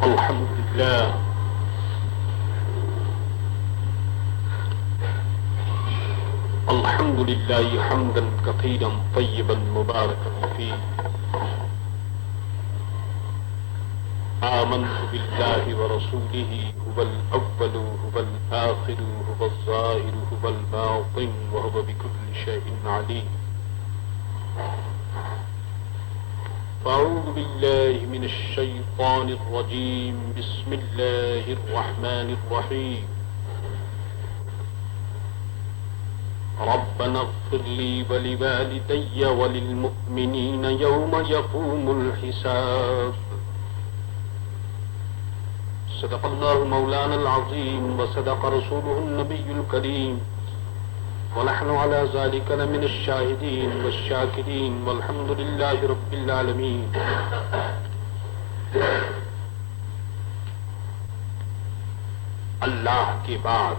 الحمد لله الحمد لله حمدا كثيرا طيبا مباركا فيه. آمنت بالله ورسوله هو الأول هو الآخر هو الظاهر هو الباطن وهو بكل شيء عليم. فأعوذ بالله من الشيطان الرجيم. بسم الله الرحمن الرحيم. ربنا اغفر لي ولوالدي وللمؤمنين يوم يقوم الحساب. صدق الله مولانا العظيم وصدق رسوله النبي الكريم ونحن على ذلك لمن الشاهدين والشاكرين والحمد لله رب العالمين. اللہ کے بعد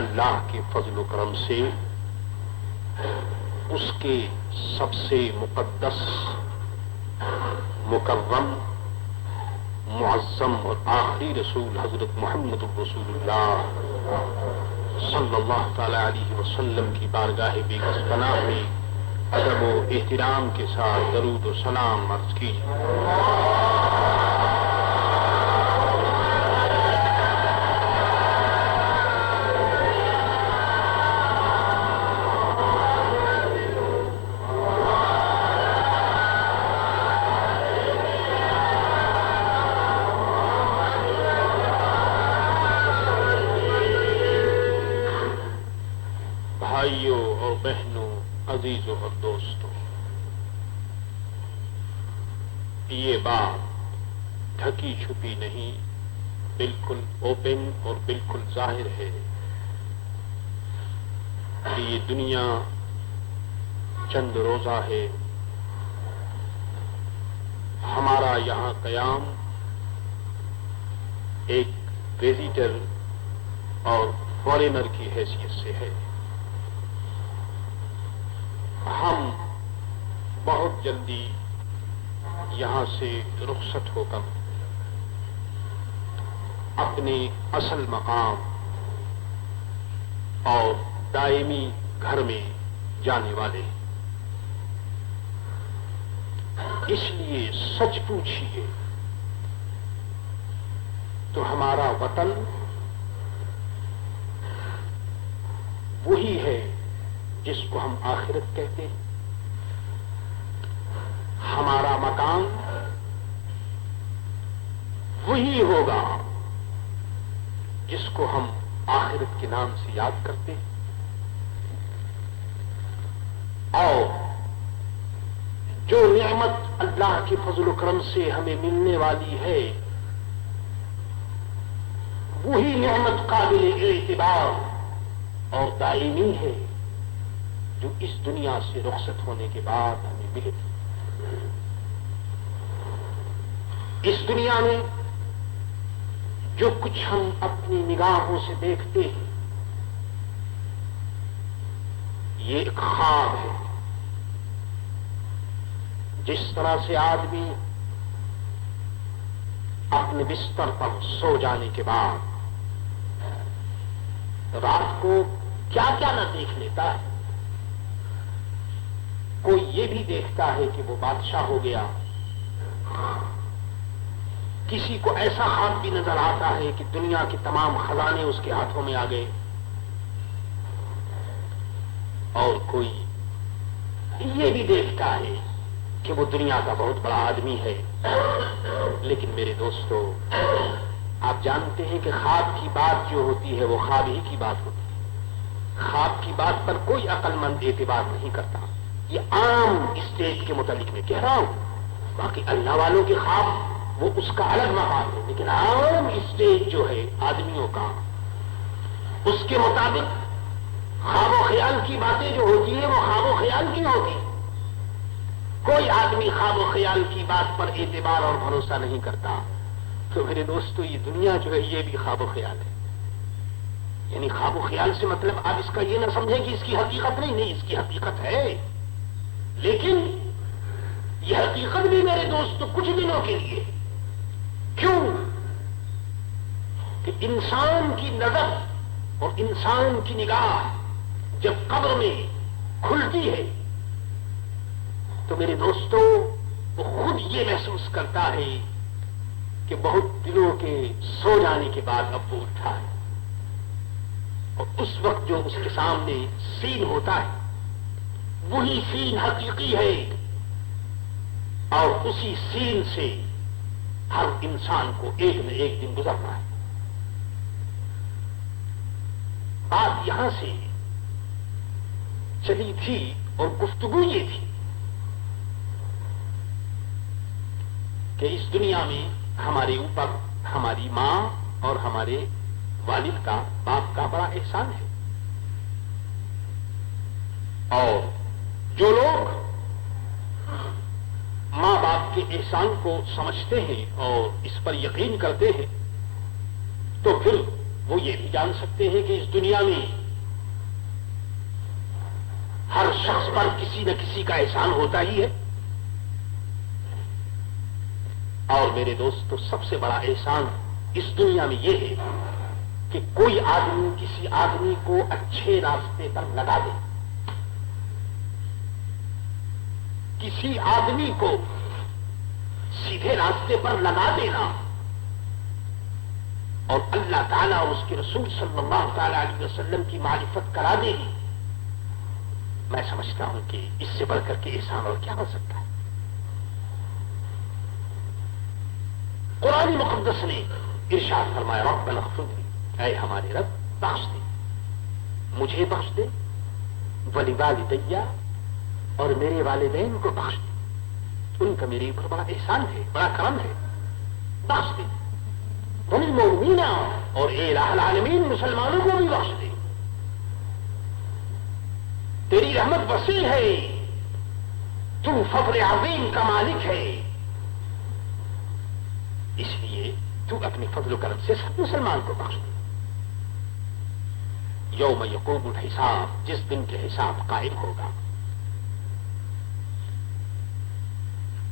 اللہ کے فضل و کرم سے اس کے سب سے مقدس، مکرم، معظم اور آخری رسول حضرت محمد الرسول اللہ صلی اللہ تعالی علیہ وسلم کی بارگاہ بیکس پناہ میں ادب و احترام کے ساتھ درود و سلام عرض کیجیے. بھائیوں اور بہنوں، عزیزوں اور دوستوں، یہ بات ڈھکی چھپی نہیں، بالکل اوپن اور بالکل ظاہر ہے کہ یہ دنیا چند روزہ ہے. ہمارا یہاں قیام ایک وزیٹر اور فارینر کی حیثیت سے ہے. ہم بہت جلدی یہاں سے رخصت ہو کر اپنے اصل مقام اور دائمی گھر میں جانے والے. اس لیے سچ پوچھیے تو ہمارا وطن وہی ہے جس کو ہم آخرت کہتے ہیں. ہمارا مکان وہی ہوگا جس کو ہم آخرت کے نام سے یاد کرتے ہیں. اور جو نعمت اللہ کے فضل و کرم سے ہمیں ملنے والی ہے وہی نعمت قابل اعتبار اور دائمی ہے جو اس دنیا سے رخصت ہونے کے بعد ہمیں ملے. اس دنیا میں جو کچھ ہم اپنی نگاہوں سے دیکھتے ہیں یہ ایک خواب ہے. جس طرح سے آدمی اپنے بستر پر سو جانے کے بعد رات کو کیا کیا نہ دیکھ لیتا ہے. کوئی یہ بھی دیکھتا ہے کہ وہ بادشاہ ہو گیا، کسی کو ایسا خواب بھی نظر آتا ہے کہ دنیا کے تمام خزانے اس کے ہاتھوں میں آ گئے، اور کوئی یہ بھی دیکھتا ہے کہ وہ دنیا کا بہت بڑا آدمی ہے. لیکن میرے دوستو، آپ جانتے ہیں کہ خواب کی بات جو ہوتی ہے وہ خواب ہی کی بات ہوتی ہے. خواب کی بات پر کوئی عقل مند اعتبار نہیں کرتا. یہ عام اسٹیج کے متعلق میں کہہ رہا ہوں، باقی اللہ والوں کے خواب وہ اس کا الگ مقام ہے. لیکن عام اسٹیج جو ہے آدمیوں کا، اس کے مطابق خواب و خیال کی باتیں جو ہوتی ہیں وہ خواب و خیال کی ہوتی. کوئی آدمی خواب و خیال کی بات پر اعتبار اور بھروسہ نہیں کرتا. تو میرے دوستو، یہ دنیا جو ہے یہ بھی خواب و خیال ہے. یعنی خواب و خیال سے مطلب آپ اس کا یہ نہ سمجھیں کہ اس کی حقیقت نہیں، اس کی حقیقت ہے، لیکن یہ حقیقت بھی میرے دوست کچھ دنوں کے لیے. کیوں کہ انسان کی نظر اور انسان کی نگاہ جب قبر میں کھلتی ہے تو میرے دوستو وہ خود یہ محسوس کرتا ہے کہ بہت دنوں کے سو جانے کے بعد اب وہ اٹھا ہے، اور اس وقت جو اس کے سامنے سین ہوتا ہے وہی سین حقیقی ہے، اور اسی سین سے ہر انسان کو ایک نہ ایک دن گزرنا ہے۔ بات یہاں سے چلی تھی اور گفتگو یہ تھی کہ اس دنیا میں ہمارے اوپر ہماری ماں اور ہمارے والد کا، باپ کا بڑا احسان ہے، اور جو لوگ ماں باپ کے احسان کو سمجھتے ہیں اور اس پر یقین کرتے ہیں تو پھر وہ یہ بھی جان سکتے ہیں کہ اس دنیا میں ہر شخص پر کسی نہ کسی کا احسان ہوتا ہی ہے، اور میرے دوستو سب سے بڑا احسان اس دنیا میں یہ ہے کہ کوئی آدمی کسی آدمی کو اچھے راستے پر لگا دے، کسی آدمی کو سیدھے راستے پر لگا دینا اور اللہ تعالیٰ اور اس کے رسول صلی اللہ تعالی علیہ وسلم کی معرفت کرا دے گی، میں سمجھتا ہوں کہ اس سے بڑھ کر کے احسان اور کیا ہو سکتا ہے۔ قرآن مقدس نے ارشاد فرمایا ربنا اغفر لی، اے ہمارے رب بخش دے، مجھے بخش دے، ولوالدی اور میرے والدین کو بخش دے، ان کا میرے اوپر بڑا احسان ہے، بڑا کرم ہے، بخش دے، وللمؤمنین اور اے الہ العالمین مسلمانوں کو بھی بخش دے، تیری رحمت وسیع ہے، تو فضل عظیم کا مالک ہے، اس لیے تو اپنے فضل و کرم سے سب مسلمان کو بخش دے۔ یوم یقوم الحساب، جس دن کے حساب قائم ہوگا،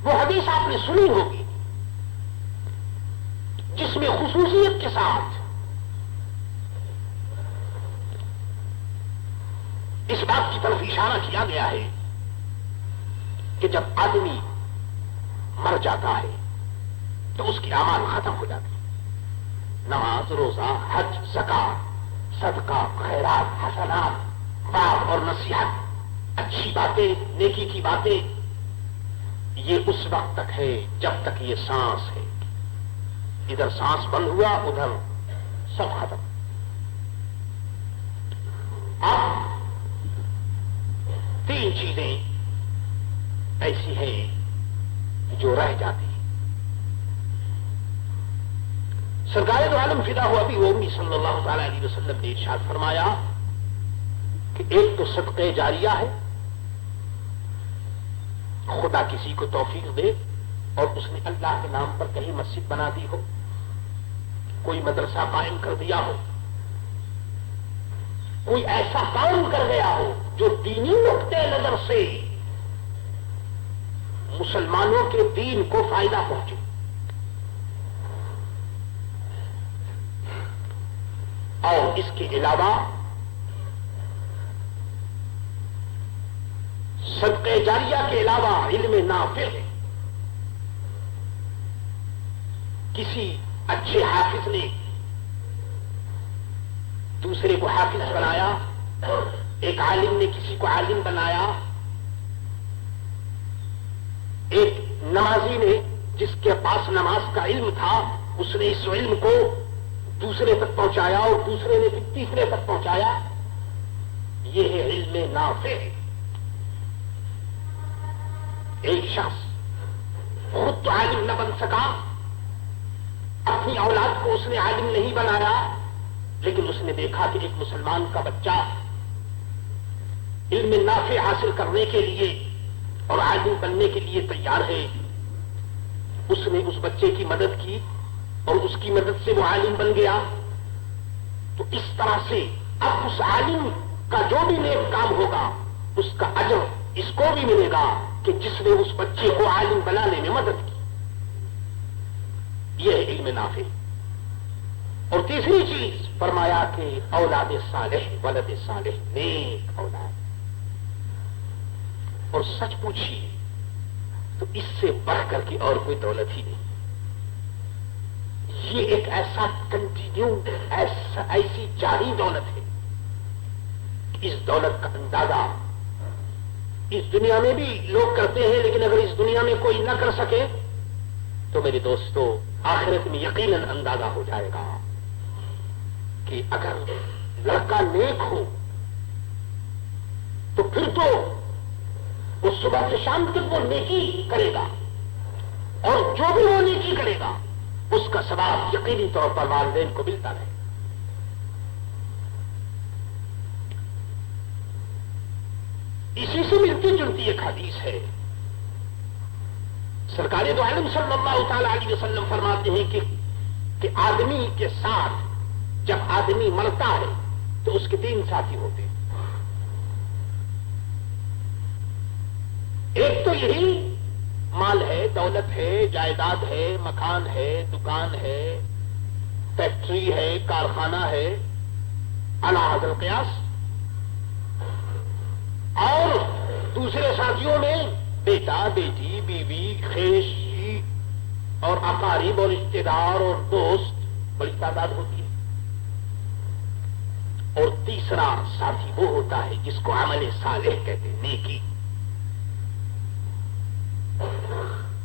وہ حدیث آپ نے سنی ہوگی جس میں خصوصیت کے ساتھ اس بات کی طرف اشارہ کیا گیا ہے کہ جب آدمی مر جاتا ہے تو اس کی اعمال ختم ہو جاتی ہیں، نماز، روزہ، حج، زکات، صدقہ، خیرات، حسنات، بات اور نصیحت، اچھی باتیں، نیکی کی باتیں، یہ اس وقت تک ہے جب تک یہ سانس ہے، ادھر سانس بند ہوا ادھر سب ختم۔ اب تین چیزیں ایسی ہیں جو رہ جاتی ہیں۔ سرکار دو عالم فدا ہوا بھی وہ صلی اللہ تعالی علیہ وسلم نے ارشاد فرمایا کہ ایک تو صدقہ جاریہ ہے، خدا کسی کو توفیق دے اور اس نے اللہ کے نام پر کہیں مسجد بنا دی ہو، کوئی مدرسہ قائم کر دیا ہو، کوئی ایسا کام کر گیا ہو جو دینی نقطۂ نظر سے مسلمانوں کے دین کو فائدہ پہنچے، اور اس کے علاوہ صدقہ جاریہ کے علاوہ علم نافع ہے، کسی اچھے حافظ نے دوسرے کو حافظ بنایا، ایک عالم نے کسی کو عالم بنایا، ایک نمازی نے جس کے پاس نماز کا علم تھا اس نے اس علم کو دوسرے تک پہنچایا اور دوسرے نے پھر تیسرے تک پہنچایا، یہ ہے علم نافع۔ ایک شخص خود تو عالم نہ بن سکا، اپنی اولاد کو اس نے عالم نہیں بنایا، لیکن اس نے دیکھا کہ ایک مسلمان کا بچہ علم نافع حاصل کرنے کے لیے اور عالم بننے کے لیے تیار ہے، اس نے اس بچے کی مدد کی اور اس کی مدد سے وہ عالم بن گیا۔ تو اس طرح سے اب اس عالم کا جو بھی نیک کام ہوگا اس کا اجر اس کو بھی ملے گا کہ جس نے اس بچے کو عالم بنانے میں مدد کی۔ یہ ہے علم نافع. اور تیسری چیز فرمایا کہ اولاد صالح، ولد صالح، نیک اولاد. اور سچ پوچھیے تو اس سے بڑھ کر کے اور کوئی دولت ہی نہیں. یہ ایک ایسا کنٹینیو، ایسی جاری دولت ہے. اس دولت کا اندازہ اس دنیا میں بھی لوگ کرتے ہیں، لیکن اگر اس دنیا میں کوئی نہ کر سکے تو میرے دوستو آخرت میں یقیناً اندازہ ہو جائے گا کہ اگر لڑکا نیک ہو تو پھر تو وہ صبح سے شام تک وہ نیکی کرے گا، اور جو بھی وہ نیکی کرے گا اس کا ثواب یقینی طور پر والدین کو ملتا رہے. اسی سے ملتی جلتی ایک حدیث ہے. سرکار دو عالم صلی اللہ تعالی علیہ وسلم فرماتے ہیں کہ آدمی کے ساتھ جب آدمی مرتا ہے تو اس کے 3 ساتھی ہوتے ہیں. ایک تو یہی مال ہے، دولت ہے، جائیداد ہے، مکان ہے، دکان ہے، فیکٹری ہے، کارخانہ ہے، اعلی حد القیاس. اور دوسرے ساتھیوں میں بیٹا، بیٹی، بیوی، خیشی اور اقارب اور رشتے دار اور دوست بڑی تعداد ہوتی ہے. اور تیسرا ساتھی وہ ہوتا ہے جس کو عمل صالح کہتے ہیں، نیکی.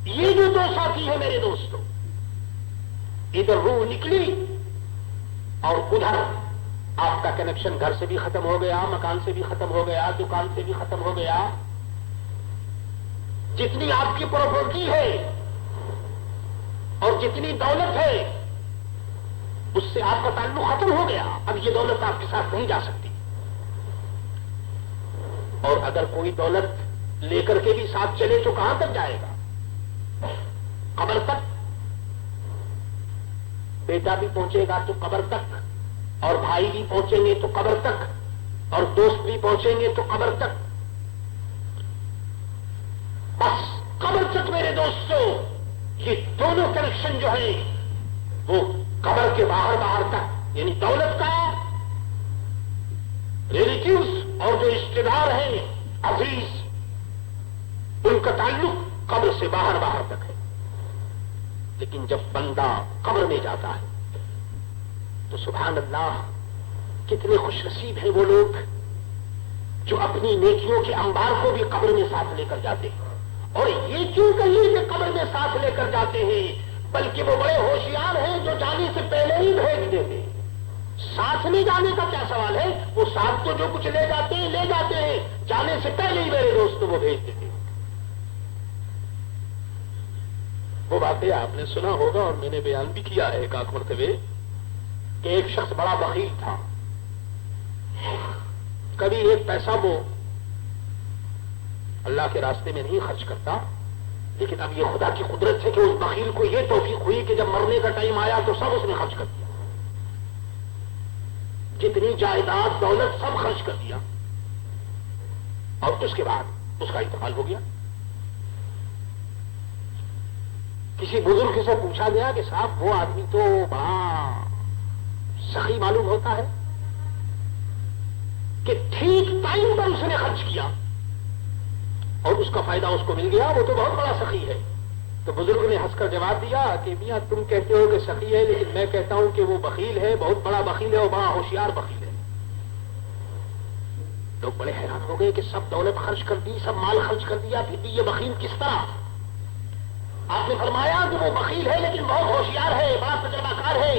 یہ جو 2 ساتھی ہیں میرے دوستوں، ادھر روح نکلی اور ادھر آپ کا کنیکشن گھر سے بھی ختم ہو گیا، مکان سے بھی ختم ہو گیا، دکان سے بھی ختم ہو گیا. جتنی آپ کی پراپرٹی ہے اور جتنی دولت ہے اس سے آپ کا تعلق ختم ہو گیا. اب یہ دولت آپ کے ساتھ نہیں جا سکتی. اور اگر کوئی دولت لے کر کے بھی ساتھ چلے تو کہاں تک جائے گا؟ قبر تک. بیٹا بھی پہنچے گا تو قبر تک، اور بھائی بھی پہنچیں گے تو قبر تک، اور دوست بھی پہنچیں گے تو قبر تک. بس قبر تک میرے دوستوں یہ دونوں کنیکشن جو ہے وہ قبر کے باہر تک، یعنی دولت کا ریلیٹیوز اور جو رشتے دار ہیں عزیز، ان کا تعلق قبر سے باہر تک ہے. لیکن جب بندہ قبر میں جاتا ہے تو سبحان اللہ کتنے خوش نصیب ہیں وہ لوگ جو اپنی نیکیوں کے انبار کو بھی قبر میں ساتھ لے کر جاتے ہیں. اور یہ کیوں کہیے کہ قبر میں ساتھ لے کر جاتے ہیں، بلکہ وہ بڑے ہوشیار ہیں جو جانے سے پہلے ہی بھیج دیتے ہیں. ساتھ نہیں جانے کا کیا سوال ہے، وہ ساتھ تو جو کچھ لے جاتے ہیں جانے سے پہلے ہی میرے دوستوں وہ بھیج دیتے ہیں. وہ واقعہ آپ نے سنا ہوگا اور میں نے بیان بھی کیا ہے ایک مرتبہ کہ ایک شخص بڑا بخیل تھا. کبھی ایک پیسہ وہ اللہ کے راستے میں نہیں خرچ کرتا، لیکن اب یہ خدا کی قدرت ہے کہ اس بخیل کو یہ توفیق ہوئی کہ جب مرنے کا ٹائم آیا تو سب اس نے خرچ کر دیا. جتنی جائیداد دولت سب خرچ کر دیا، اور اس کے بعد اس کا انتقال ہو گیا. کسی بزرگ سے پوچھا گیا کہ صاحب وہ آدمی تو بڑا سخی معلوم ہوتا ہے کہ ٹھیک ٹائم پر اس نے خرچ کیا اور اس کا فائدہ اس کو مل گیا، وہ تو بہت بڑا سخی ہے. تو بزرگ نے ہنس کر جواب دیا کہ میاں تم کہتے ہو کہ سخی ہے، لیکن میں کہتا ہوں کہ وہ بخیل ہے، بہت بڑا بخیل ہے اور بڑا ہوشیار بخیل ہے. لوگ بڑے حیران ہو گئے کہ سب دولت خرچ کر دی، سب مال خرچ کر دیا، پھر بھی یہ بخیل کس طرح؟ آپ نے فرمایا کہ وہ بخیل ہے لیکن بہت ہوشیار ہے، بڑا تجربہ کار ہے،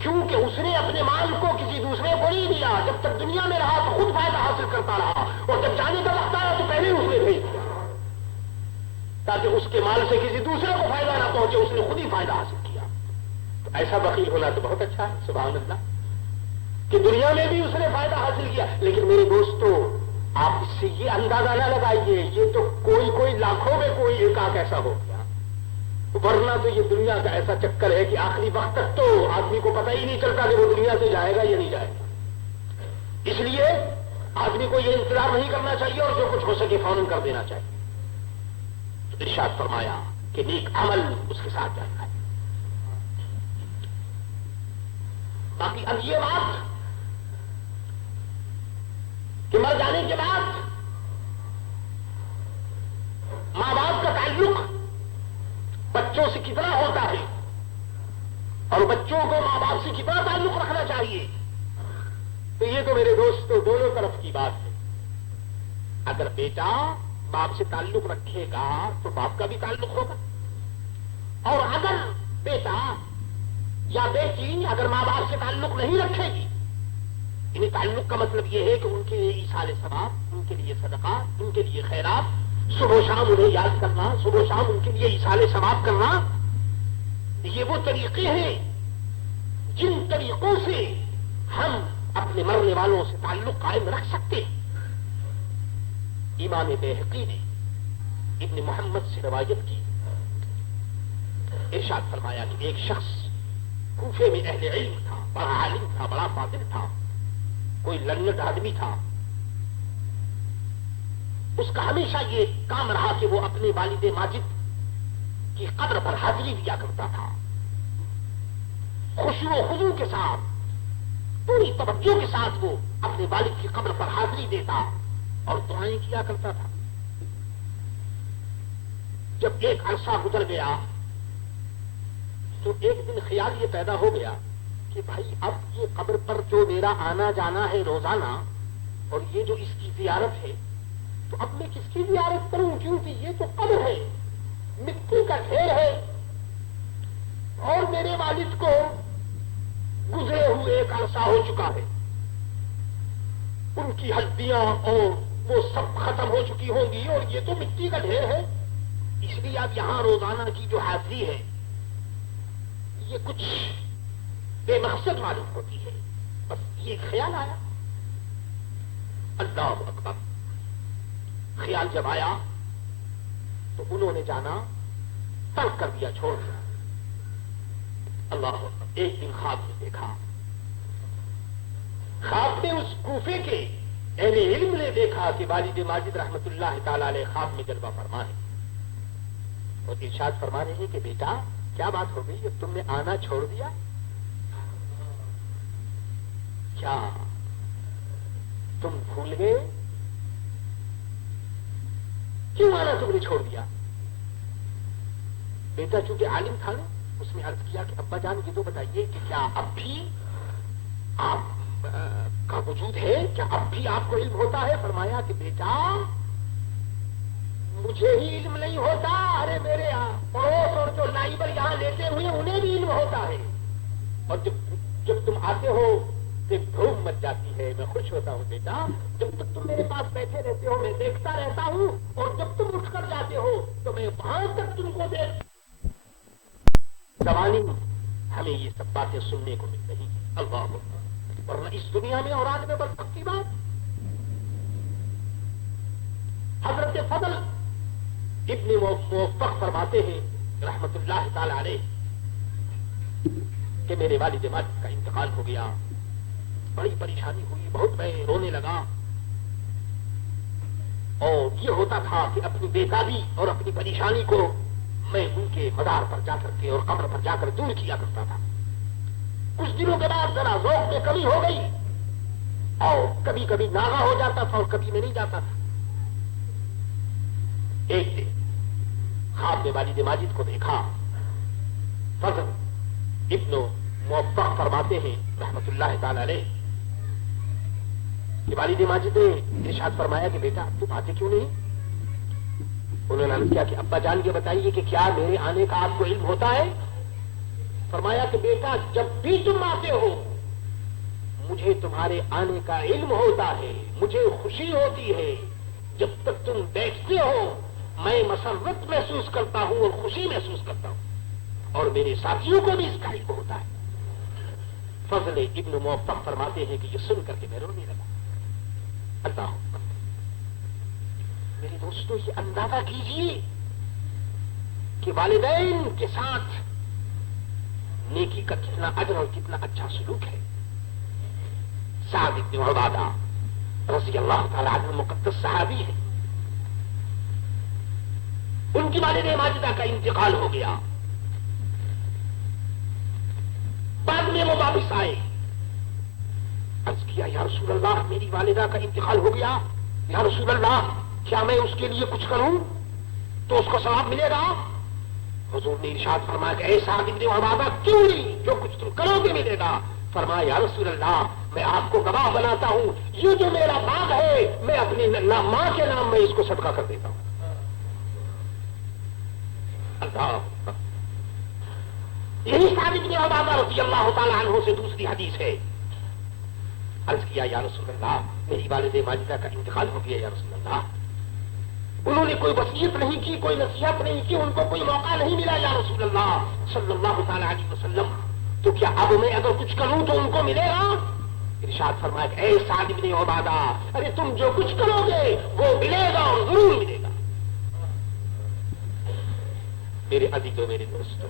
کیونکہ اس نے اپنے مال کو کسی دوسرے کو نہیں دیا. جب تک دنیا میں رہا تو خود فائدہ حاصل کرتا رہا، اور جب جانے کا وقت آیا تو پہلے ہی اس نے بھیج دیا تاکہ اس کے مال سے کسی دوسرے کو فائدہ نہ پہنچے، اس نے خود ہی فائدہ حاصل کیا. تو ایسا بخیل ہونا تو بہت اچھا ہے، سبحان اللہ، کہ دنیا میں بھی اس نے فائدہ حاصل کیا. لیکن میرے دوستو آپ اس سے یہ اندازہ نہ لگائیے یہ تو کوئی لاکھوں میں کوئی ایک آدھ ایسا ہو گیا، ورنہ تو یہ دنیا کا ایسا چکر ہے کہ آخری وقت تک تو آدمی کو پتہ ہی نہیں چلتا کہ وہ دنیا سے جائے گا یا نہیں جائے گا. اس لیے آدمی کو یہ انتظار نہیں کرنا چاہیے اور جو کچھ ہو سکے فوراً کر دینا چاہیے. ارشاد فرمایا کہ نیک عمل اس کے ساتھ جاتا ہے. باقی اب یہ بات کہ مر جانے کے بعد ماں باپ کا تعلق بچوں سے کتنا ہوتا ہے اور بچوں کو ماں باپ سے کتنا تعلق رکھنا چاہیے، تو یہ تو میرے دوستوں دونوں طرف کی بات ہے۔ اگر بیٹا باپ سے تعلق رکھے گا تو باپ کا بھی تعلق ہوگا، اور اگر بیٹا یا بیٹی اگر ماں باپ سے تعلق نہیں رکھے گی، یعنی تعلق کا مطلب یہ ہے کہ ان کے لیے ایصال ثواب، ان کے لیے صدقات، ان کے لیے خیرات، صبح و شام انہیں یاد کرنا، صبح و شام ان کے لیے ایصال ثواب کرنا، یہ وہ طریقے ہیں جن طریقوں سے ہم اپنے مرنے والوں سے تعلق قائم رکھ سکتے ہیں۔ امام بیہقی نے ابن محمد سے روایت کی، ارشاد فرمایا کہ ایک شخص کوفے میں اہل علم تھا، بڑا عالم تھا، بڑا فاضل تھا، کوئی لنگٹ آدمی تھا۔ اس کا ہمیشہ یہ کام رہا کہ وہ اپنے والد ماجد کی قبر پر حاضری دیا کرتا تھا، خشوع و خضوع کے ساتھ، پوری توجہ کے ساتھ وہ اپنے والد کی قبر پر حاضری دیتا اور دعائیں کیا کرتا تھا۔ جب ایک عرصہ گزر گیا تو ایک دن خیال یہ پیدا ہو گیا کہ بھائی اب یہ قبر پر جو میرا آنا جانا ہے روزانہ، اور یہ جو اس کی زیارت ہے، تو اب میں کس کی زیارت کروں، کیونکہ یہ تو قبر ہے، مٹی کا ڈھیر ہے، اور میرے والد کو گزرے ہوئے ایک عرصہ ہو چکا ہے، ان کی ہڈیاں اور وہ سب ختم ہو چکی ہوں گی، اور یہ تو مٹی کا ڈھیر ہے، اس لیے اب یہاں روزانہ کی جو حاضری ہے یہ کچھ بے مقصد معلوم ہوتی ہے۔ بس یہ خیال آیا، اللہ اکبر، خیال جب آیا تو انہوں نے جانا ترک کر دیا، چھوڑ دیا۔ اللہ اکبر، ایک دن خواب میں دیکھا، خواب میں اس کوفے کے اہل علم نے دیکھا کہ والد ماجد رحمت اللہ تعالی علیہ خواب میں جلوہ فرما ہے، اور ارشاد فرما رہے ہیں کہ بیٹا کیا بات ہو گئی، جب تم نے آنا چھوڑ دیا، کیا تم بھول گئے، کیوں آنا تم نے چھوڑ دیا؟ بیٹا چونکہ عالم تھا نا، اس نے عرض کیا کہ ابا جان یہ تو بتائیے کہ کیا اب بھی آپ کا وجود ہے، کیا اب بھی آپ کو علم ہوتا ہے؟ فرمایا کہ بیٹا مجھے ہی علم نہیں ہوتا، ارے میرے پڑوس اور جو نائبر یہاں لیتے ہوئے انہیں بھی علم ہوتا ہے، اور جب تم آتے ہو تو دھوم مچ جاتی ہے، میں خوش ہوتا ہوں بیٹا، جب تک تم میرے پاس بیٹھے رہتے ہو میں دیکھتا رہتا ہوں، اور جب تم اٹھ کر جاتے ہو تو میں وہاں تک تم کو دیکھ جوانی ہمیں یہ سب باتیں سننے کو مل رہی ہیں۔ اللہ اکبر، ورنہ اس دنیا میں اور آج میں بڑھ سکتی بات۔ حضرت فضل ابن موفق فرماتے ہیں رحمت اللہ تعالی علیہ کہ میرے والد ماجد کا انتقال ہو گیا، بڑی پریشانی ہوئی، بہت میں رونے لگا، اور یہ ہوتا تھا کہ اپنی بیتابی اور اپنی پریشانی کو میں ان کے مزار پر جا کر کے اور قبر پر جا کر دور کیا کرتا تھا۔ کچھ دنوں کے بعد ذرا ذوق میں کمی ہو گئی، اور کبھی کبھی ناغا ہو جاتا تھا اور کبھی میں نہیں جاتا تھا۔ ایک دن خواب میں والد ماجد کو دیکھا، فضل ابن موفق فرماتے ہیں رحمت اللہ تعالی علیہ کہ والد ماجد نے ارشاد فرمایا کہ بیٹا تم آتے کیوں نہیں؟ انہوں نے عرض کیا کہ ابا جان یہ بتائیے کہ کیا میرے آنے کا آپ کو علم ہوتا ہے؟ فرمایا کہ بیٹا جب بھی تم آتے ہو مجھے تمہارے آنے کا علم ہوتا ہے، مجھے خوشی ہوتی ہے، جب تک تم بیٹھتے ہو میں مسرت محسوس کرتا ہوں اور خوشی محسوس کرتا ہوں، اور میرے ساتھیوں کو بھی اس کا علم ہوتا ہے۔ فضل ابن موفق فرماتے ہیں کہ یہ سن کر کے میں رونے لگا۔ اللہ اکبر، میرے دوستوں یہ اندازہ کیجیے کہ والدین کے ساتھ نیکی کا کتنا اجر اور کتنا اچھا سلوک ہے۔ سعد بن عبادہ رضی اللہ تعالی عنہ مقدس صحابی ہے، ان کی والد ماجدہ کا انتقال ہو گیا، بعد میں وہ واپس آئے کیا یا رسول اللہ میری والدہ کا انتقال ہو گیا، یا رسول اللہ کیا میں اس کے لیے کچھ کروں تو اس کو ثواب ملے گا؟ حضور نے ارشاد فرمایا کہ اے سعد بن عبادہ کیوں نہیں، جو کچھ تم کرو گے ملے گا۔ فرمایا یا رسول اللہ میں آپ کو گواہ بناتا ہوں، یہ جو میرا باغ ہے میں اپنی ماں کے نام میں اس کو صدقہ کر دیتا ہوں۔ اللہ، یہی سعد بن عبادہ رضی اللہ تعالی عنہ سے دوسری حدیث ہے۔ عرض کیا یا رسول اللہ میری والد ماجدہ کا انتقال ہو گیا یا رسول اللہ، انہوں نے کوئی وصیت نہیں کی، کوئی نصیحت نہیں کی، ان کو کوئی موقع نہیں ملا یا رسول اللہ صلی اللہ تعالی علیہ وسلم، تو کیا اب میں اگر کچھ کروں تو ان کو ملے گا؟ ارشاد فرمایا کہ اے سعد بن عبادہ ارے تم جو کچھ کرو گے وہ ملے گا اور ضرور ملے گا۔ میرے عزیزوں میرے دوستوں،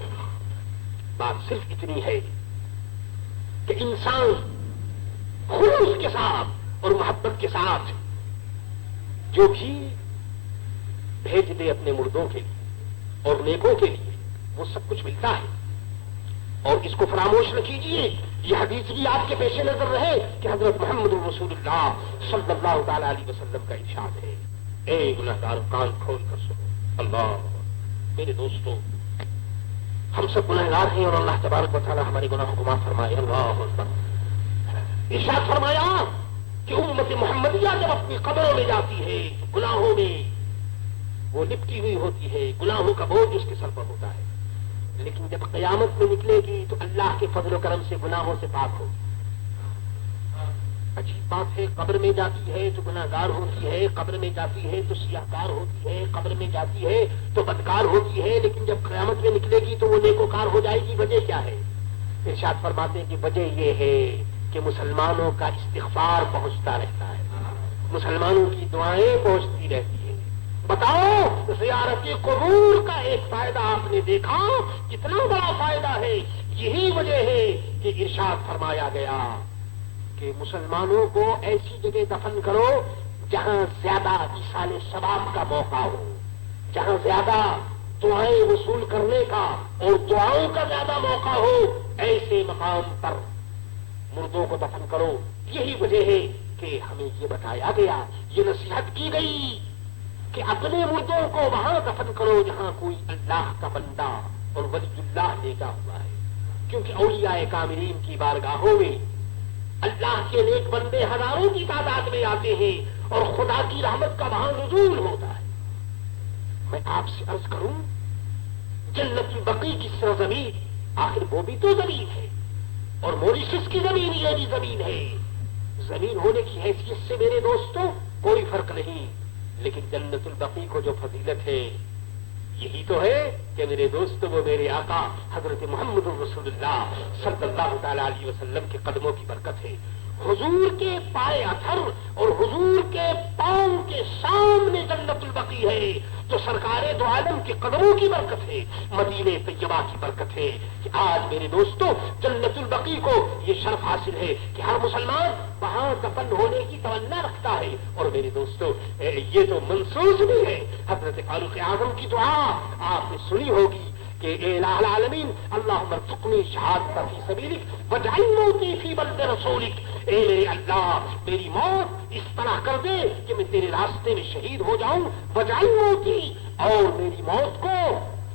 بات صرف اتنی ہے کہ انسان خلوص کے ساتھ اور محبت کے ساتھ جو بھی بھیج دے اپنے مردوں کے لیے اور نیکوں کے لیے وہ سب کچھ ملتا ہے۔ اور اس کو فراموش نہ کیجیے، یہ حدیث بھی آپ کے پیش نظر رہے کہ حضرت محمد رسول اللہ صلی اللہ تعالی علیہ وسلم کا ارشاد ہے، اے گناہگار کان کھول کر سنو۔ اللہ، میرے دوستوں ہم سب گناہگار ہیں اور اللہ تبارک و تعالی ہمارے گناہوں کو معاف فرمائے۔ اللہ اکبر۔ ارشاد فرمایا کہ امت محمدیہ جب اپنی قبروں میں جاتی ہے گناہوں میں وہ لپٹی ہوئی ہوتی ہے، گناہوں کا بوجھ اس کے سر پر ہوتا ہے، لیکن جب قیامت میں نکلے گی تو اللہ کے فضل و کرم سے گناہوں سے پاک ہوگی۔ عجیب بات ہے، قبر میں جاتی ہے تو گناہگار ہوتی ہے، قبر میں جاتی ہے تو سیاہکار ہوتی ہے، قبر میں جاتی ہے تو بدکار ہوتی ہے، لیکن جب قیامت میں نکلے گی تو وہ نیکوکار ہو جائے گی۔ وجہ کیا ہے؟ ارشاد فرماتے ہیں کہ وجہ یہ ہے کہ مسلمانوں کا استغفار پہنچتا رہتا ہے، مسلمانوں کی دعائیں پہنچتی رہتی ہیں۔ بتاؤ زیارت قبور کا ایک فائدہ آپ نے دیکھا، کتنا بڑا فائدہ ہے؟ یہی وجہ ہے کہ ارشاد فرمایا گیا کہ مسلمانوں کو ایسی جگہ دفن کرو جہاں زیادہ ایصال ثواب کا موقع ہو، جہاں زیادہ دعائیں وصول کرنے کا اور دعاؤں کا زیادہ موقع ہو، ایسے مقام پر مردوں کو دفن کرو۔ یہی وجہ ہے کہ ہمیں یہ بتایا گیا، یہ نصیحت کی گئی کہ اپنے مردوں کو وہاں دفن کرو جہاں کوئی اللہ کا بندہ اور ولی اللہ لیٹا ہوا ہے، کیونکہ اولیاء کاملین کی بارگاہوں میں اللہ کے نیک بندے ہزاروں کی تعداد میں آتے ہیں اور خدا کی رحمت کا وہاں نزول ہوتا ہے۔ میں آپ سے عرض کروں، جنت البقیع کی سرزمین آخر وہ بھی تو زمین ہے، اور موریشس کی زمین یہ بھی زمین ہے۔ زمین ہونے کی حیثیت سے میرے دوستوں کوئی فرق نہیں، لیکن جنت البقیع کو جو فضیلت ہے یہی تو ہے کہ میرے دوستوں وہ میرے آقا حضرت محمد رسول اللہ صلی اللہ تعالی علیہ وسلم کے قدموں کی برکت ہے۔ حضور کے پائے اثر اور حضور کے پاؤں کے سامنے جنت البقیع ہے تو سرکار دو عالم کے قدموں کی برکت ہے، مدینہ طیبہ کی برکت ہے کہ آج میرے دوستوں جنت البقیع کو یہ شرف حاصل ہے کہ ہر مسلمان وہاں دفن ہونے کی تمنا رکھتا ہے۔ اور میرے دوستوں یہ تو منسوخ بھی ہے، حضرت فاروق اعظم کی دعا آپ نے سنی ہوگی کہ اے الہ العالمین اللہم ارزقنی شہادۃ فی سبیلک واجعل موتی فی بلد رسولک، اے میرے اللہ میری موت اس طرح کر دے کہ میں تیرے راستے میں شہید ہو جاؤں، واجعل موتی، اور میری موت کو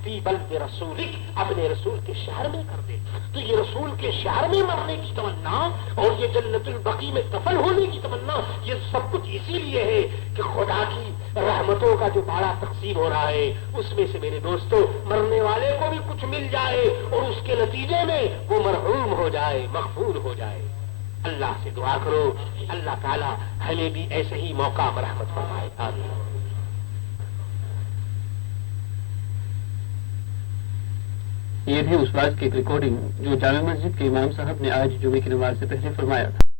فی بلد رسولک، اپنے رسول کے شہر میں کر دے۔ تو یہ رسول کے شہر میں مرنے کی تمنا اور یہ جنت البقیع میں دفن ہونے کی تمنا، یہ سب کچھ اسی لیے ہے کہ خدا کی رحمتوں کا جو باڑا تقسیم ہو رہا ہے اس میں سے میرے دوستوں مرنے والے کو بھی کچھ مل جائے اور اس کے نتیجے میں وہ مرحوم ہو جائے، مغفور ہو جائے۔ اللہ سے دعا کرو اللہ تعالی ہمیں بھی ایسے ہی موقع مرحمت فرمائے، آمین۔ یہ بھی اس بات کی ایک ریکارڈنگ جو جامع مسجد کے امام صاحب نے آج جمعے کی نماز سے پہلے فرمایا تھا۔